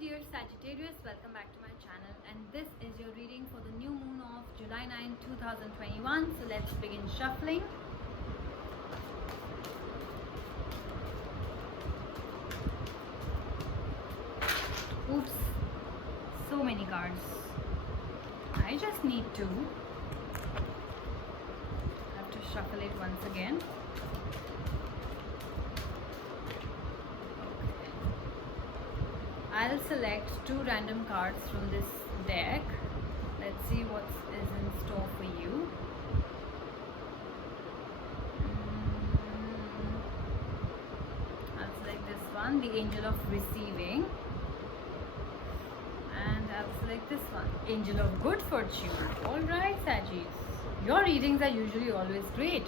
dear Sagittarius, welcome back to my channel, and this is your reading for the new moon of July 9, 2021. So let's begin shuffling. Oops, so many cards. I just need to have to shuffle it once again. I'll select two random cards from this deck. Let's see what is in store for you. I'll select this one, the Angel of Receiving. And I'll select this one, Angel of Good Fortune. Alright, Saggies. Your readings are usually always great.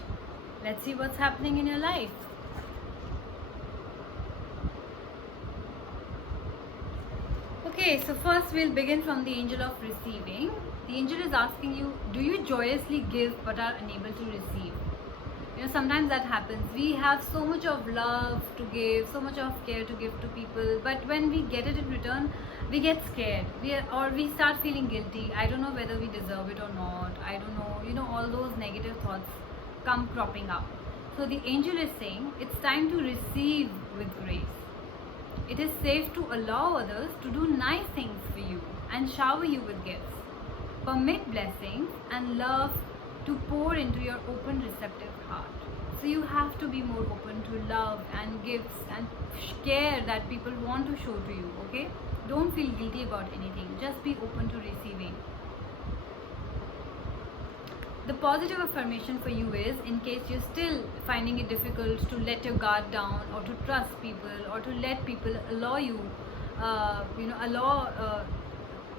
Let's see what's happening in your life. Okay, so first we'll begin from the Angel of Receiving. The angel is asking you, do you joyously give but are unable to receive? You know, sometimes that happens. We have so much of love to give, so much of care to give to people, but when we get it in return, we get scared. We start feeling guilty. I don't know whether we deserve it or not. I don't know. You know, all those negative thoughts come cropping up. So the angel is saying, it's time to receive with grace. It is safe to allow others to do nice things for you and shower you with gifts. Permit blessings and love to pour into your open, receptive heart. So you have to be more open to love and gifts and care that people want to show to you, okay? Don't feel guilty about anything. Just be open to receiving. The positive affirmation for you is, in case you're still finding it difficult to let your guard down or to trust people or to let people allow you,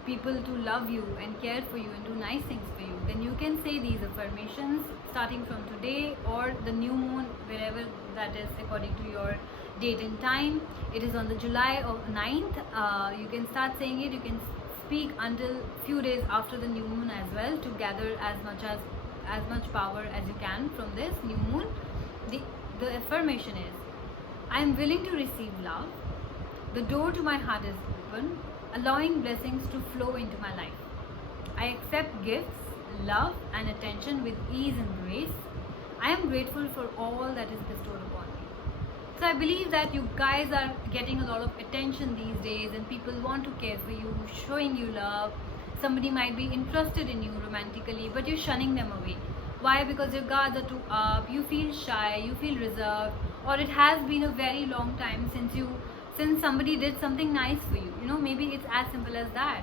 people to love you and care for you and do nice things for you, then you can say these affirmations starting from today or the new moon, wherever that is according to your date and time. It is on the July 9th. You can start saying it. You can speak until few days after the new moon as well to gather as much power as you can from this new moon. The affirmation is, I am willing to receive love. The door to my heart is open, allowing blessings to flow into my life. I accept gifts, love and attention with ease and grace. I am grateful for all that is bestowed upon me. So I believe that you guys are getting a lot of attention these days and people want to care for you, showing you love. Somebody might be interested in you romantically, but you're shunning them away. Why? Because your guards are too up, you feel shy, you feel reserved, or it has been a very long time since somebody did something nice for you. You know, maybe it's as simple as that.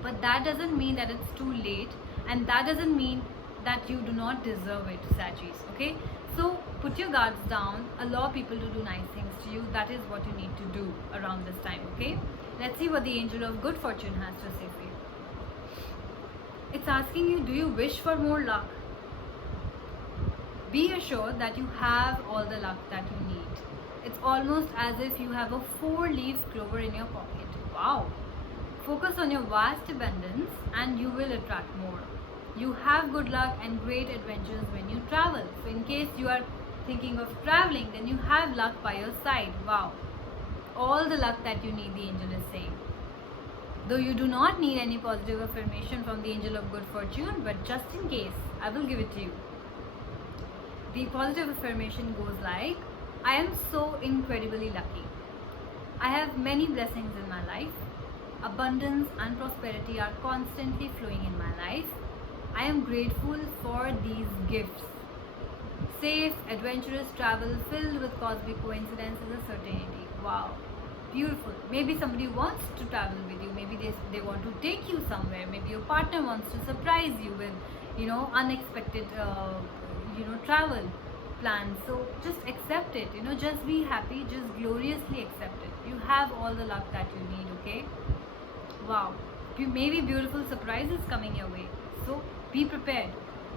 But that doesn't mean that it's too late, and that doesn't mean that you do not deserve it, Saggies, okay? So put your guards down, allow people to do nice things to you. That is what you need to do around this time, okay? Let's see what the Angel of Good Fortune has to say for you. It's asking you, do you wish for more luck? Be assured that you have all the luck that you need. It's almost as if you have a 4-leaf clover in your pocket. Wow! Focus on your vast abundance and you will attract more. You have good luck and great adventures when you travel. So in case you are thinking of traveling, then you have luck by your side. Wow! All the luck that you need, the angel is saying. Though you do not need any positive affirmation from the Angel of Good Fortune, but just in case, I will give it to you. The positive affirmation goes like, I am so incredibly lucky. I have many blessings in my life. Abundance and prosperity are constantly flowing in my life. I am grateful for these gifts. Safe, adventurous travel filled with cosmic coincidence is a certainty. Wow. Beautiful. Maybe somebody wants to travel with you. Maybe they want to take you somewhere. Maybe your partner wants to surprise you with, unexpected, travel plans. So just accept it. Just be happy. Just gloriously accept it. You have all the luck that you need. Okay. Wow. Maybe beautiful surprises coming your way. So be prepared.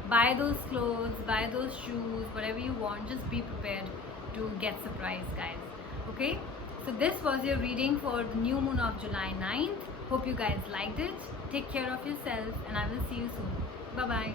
Buy those clothes. Buy those shoes. Whatever you want. Just be prepared to get surprised, guys. Okay. So this was your reading for the new moon of July 9th. Hope you guys liked it. Take care of yourself and I will see you soon. Bye-bye.